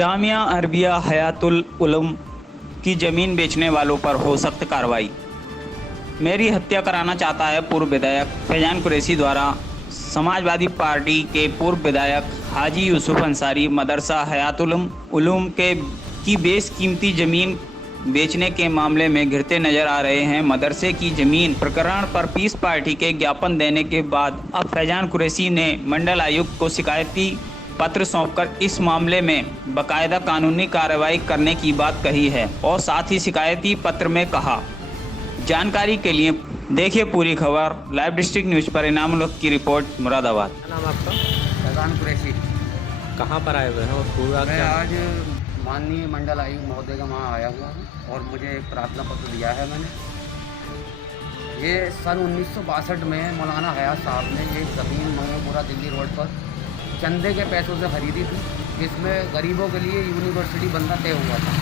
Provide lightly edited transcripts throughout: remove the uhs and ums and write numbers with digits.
Jamia Arabia हयातुल Uloom की ज़मीन बेचने वालों पर हो सख्त कार्रवाई। मेरी हत्या कराना चाहता है पूर्व विधायक फैजान कुरैशी द्वारा समाजवादी पार्टी के पूर्व विधायक हाजी यूसुफ अंसारी मदरसा हयातुल उलूम की बेशकीमती ज़मीन बेचने के मामले में घिरते नजर आ रहे हैं। मदरसे की ज़मीन प्रकरण पर पीस पार्टी के ज्ञापन देने के बाद अब फैजान कुरैशी ने मंडल आयुक्त को शिकायती पत्र सौंपकर इस मामले में बाकायदा कानूनी कार्रवाई करने की बात कही है और साथ ही शिकायती पत्र में कहा। जानकारी के लिए देखिए पूरी खबर लाइव डिस्ट्रिक्ट न्यूज़ पर। इनामुल हक की रिपोर्ट, मुरादाबाद। क्या नाम आपका? फैजान कुरैशी। कहाँ पर आए हुए हैं और पूरा मैं क्या? आज माननीय मंडल आयुक्त महोदय का वहाँ आया हुआ हूँ और मुझे एक प्रार्थना पत्र दिया है मैंने। ये सन 1962 में मौलाना हयात साहब ने ये ज़मीन मंगलपुरा दिल्ली रोड पर चंदे के पैसों से ख़रीदी थी, जिसमें गरीबों के लिए यूनिवर्सिटी बनना तय हुआ था।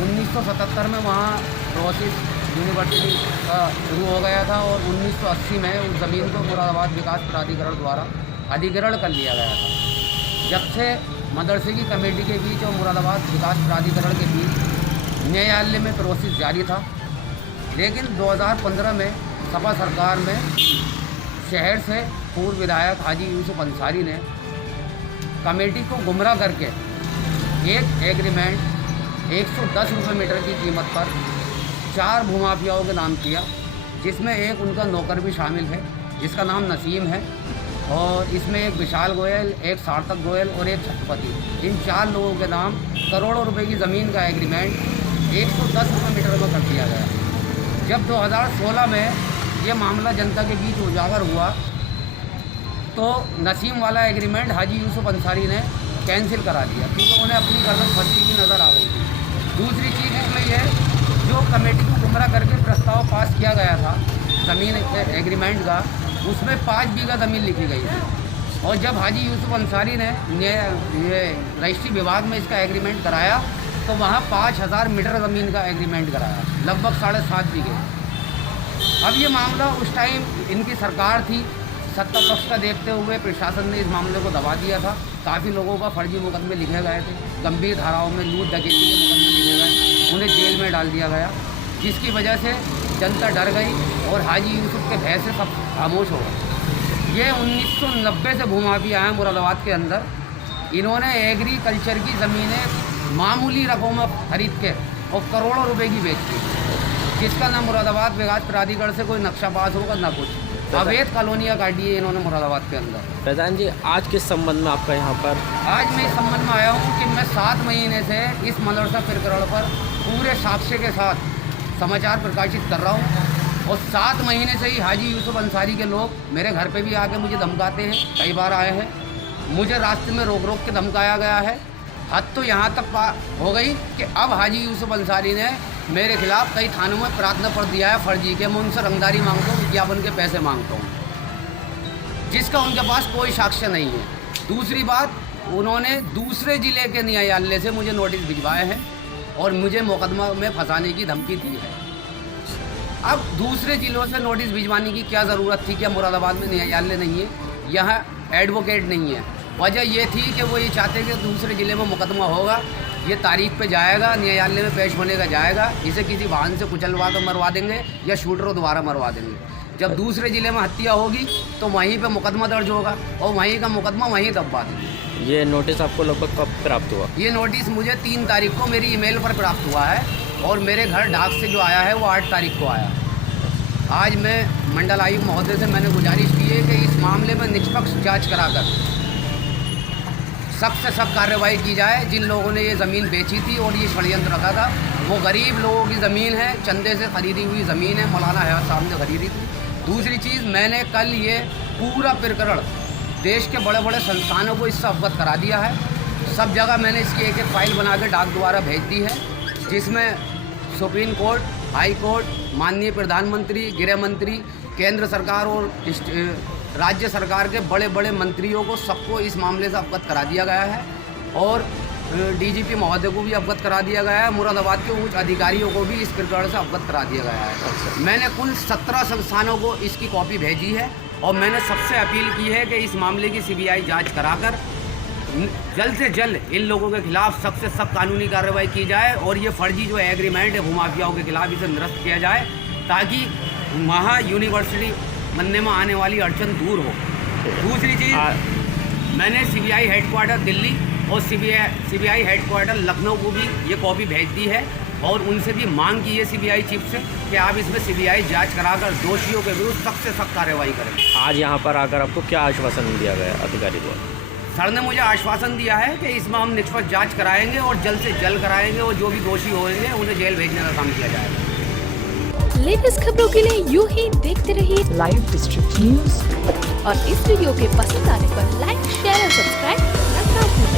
1977 में वहाँ प्रोसेस यूनिवर्सिटी का शुरू हो गया था और 1980 में उस ज़मीन को मुरादाबाद विकास प्राधिकरण द्वारा अधिग्रहण कर लिया गया था। जब से मदरसे की कमेटी के बीच और मुरादाबाद विकास प्राधिकरण के बीच न्यायालय में प्रोसेस जारी था, लेकिन 2015 में सपा सरकार में शहर से पूर्व विधायक हाजी यूसुफ अंसारी ने कमेटी को गुमराह करके एक एग्रीमेंट 110 रुपये मीटर की कीमत पर 4 भूमाफियाओं के नाम किया, जिसमें एक उनका नौकर भी शामिल है जिसका नाम नसीम है, और इसमें एक विशाल गोयल, एक सार्थक गोयल और एक छत्रपति, इन 4 लोगों के नाम करोड़ों रुपए की ज़मीन का एग्रीमेंट 110 रुपये मीटर में कर दिया गया। जब 2016 में ये मामला जनता के बीच उजागर हुआ तो नसीम वाला एग्रीमेंट हाजी यूसुफ अंसारी ने कैंसिल करा दिया, क्योंकि उन्हें अपनी गर्दन फंसी की नज़र आ गई थी। दूसरी चीज़ इसमें यह, जो कमेटी को गुमराह करके प्रस्ताव पास किया गया था ज़मीन एग्रीमेंट का, उसमें 5 बीघा ज़मीन लिखी गई थी, और जब हाजी यूसुफ अंसारी ने ये रजिस्ट्री विभाग में इसका एग्रीमेंट कराया तो वहाँ 5000 मीटर ज़मीन का एग्रीमेंट कराया, लगभग 7.5 बीघे। अब ये मामला उस टाइम इनकी सरकार थी, सत्ता पक्ष का देखते हुए प्रशासन ने इस मामले को दबा दिया था। काफ़ी लोगों का फर्जी मुकदमे लिखे गए थे, गंभीर धाराओं में लूट डकैती के मुकदमे लिखे गए, उन्हें जेल में डाल दिया गया, जिसकी वजह से जनता डर गई और हाजी यूसुफ के भय से सब खामोश हो गए। ये 1990 से भूमाफिया हैं मुरादाबाद के अंदर। इन्होंने एग्रीकल्चर की ज़मीनें मामूली रकमों में खरीद के और करोड़ों रुपए की बेचती, जिसका ना मुरादाबाद विकास प्राधिकरण से कोई नक्शा पास होगा ना कुछ। अवैध कॉलोनियाँ काटी है इन्होंने मुरादाबाद के अंदर। फैजान जी, आज किस संबंध में आपका यहाँ पर? आज मैं इस संबंध में आया हूँ कि मैं 7 महीने से इस मदरसा प्रकरण पर पूरे साक्ष्य के साथ समाचार प्रकाशित कर रहा हूँ, और 7 महीने से ही हाजी यूसुफ अंसारी के लोग मेरे घर पे भी आके मुझे धमकाते हैं, कई बार आए हैं। मुझे रास्ते में रोक रोक के धमकाया गया है। हद तो यहाँ तक हो गई कि अब हाजी यूसुफ अंसारी ने मेरे खिलाफ कई थानों में प्रार्थना पत्र दिया है फर्जी के। मैं उनसे रंगदारी मांगता हूँ, विज्ञापन के पैसे मांगता हूँ, जिसका उनके पास कोई साक्ष्य नहीं है। दूसरी बात, उन्होंने दूसरे ज़िले के न्यायालय से मुझे नोटिस भिजवाए हैं और मुझे मुकदमा में फंसाने की धमकी दी है। अब दूसरे ज़िलों से नोटिस भिजवाने की क्या ज़रूरत थी? क्या मुरादाबाद में न्यायालय नहीं है? यहाँ एडवोकेट नहीं है? वजह ये थी कि वो ये चाहते कि दूसरे ज़िले में मुकदमा होगा, ये तारीख पे जाएगा, न्यायालय में पेश होने का जाएगा, इसे किसी वाहन से कुचलवा कर मरवा देंगे या शूटरों द्वारा मरवा देंगे। जब दूसरे ज़िले में हत्या होगी तो वहीं पे मुकदमा दर्ज होगा और वहीं का मुकदमा वहीं दबवा देंगे। ये नोटिस आपको लगभग कब प्राप्त हुआ? ये नोटिस मुझे 3 तारीख को मेरी ईमेल पर प्राप्त हुआ है, और मेरे घर डाक से जो आया है वो 8 तारीख को आया। आज मैं मंडल आयुक्त महोदय से मैंने गुजारिश की है कि इस मामले में निष्पक्ष जाँच कराकर सख्त से सख्त कार्रवाई की जाए। जिन लोगों ने ये ज़मीन बेची थी और ये षड्यंत्र रखा था, वो गरीब लोगों की ज़मीन है, चंदे से ख़रीदी हुई ज़मीन है, मौलाना हयात साहब ने ख़रीदी थी। दूसरी चीज़, मैंने कल ये पूरा प्रकरण देश के बड़े बड़े संस्थानों को इससे अवगत करा दिया है। सब जगह मैंने इसकी एक फाइल बना के डाक द्वारा भेज दी है, जिसमें सुप्रीम कोर्ट, हाई कोर्ट, माननीय प्रधानमंत्री, गृह मंत्री, केंद्र सरकार और राज्य सरकार के बड़े बड़े मंत्रियों को सबको इस मामले से अवगत करा दिया गया है, और डीजीपी महोदय को भी अवगत करा दिया गया है। मुरादाबाद के उच्च अधिकारियों को भी इस प्रकरण से अवगत करा दिया गया है। मैंने कुल 17 संस्थानों को इसकी कॉपी भेजी है, और मैंने सबसे अपील की है कि इस मामले की सीबीआई जांच कराकर जल्द से जल्द इन लोगों के खिलाफ सख्त से सख्त कानूनी कार्रवाई की जाए और ये फर्जी जो एग्रीमेंट है भूमाफियाओं के खिलाफ इसे निरस्त किया जाए, ताकि वहाँ यूनिवर्सिटी बनने में आने वाली अड़चन दूर हो। दूसरी चीज़, मैंने सीबीआई हेडक्वार्टर दिल्ली और सीबीआई हेडक्वार्टर लखनऊ को भी ये कॉपी भेज दी है और उनसे भी मांग की है सीबीआई चीफ से कि आप इसमें सीबीआई जांच कराकर दोषियों के विरुद्ध सख्त से सख्त कार्रवाई करें। आज यहाँ पर आकर आपको क्या आश्वासन दिया गया अधिकारी द्वारा? सर ने मुझे आश्वासन दिया है कि इसमें हम निष्पक्ष जांच कराएंगे और जल्द से जल्द कराएंगे और जो भी दोषी होंगे उन्हें जेल भेजने का काम किया जाएगा। लेटेस्ट खबरों के लिए यूं ही देखते रहिए लाइव डिस्ट्रिक्ट न्यूज और इस वीडियो के पसंद आने पर लाइक, शेयर और सब्सक्राइब करना ना भूलें।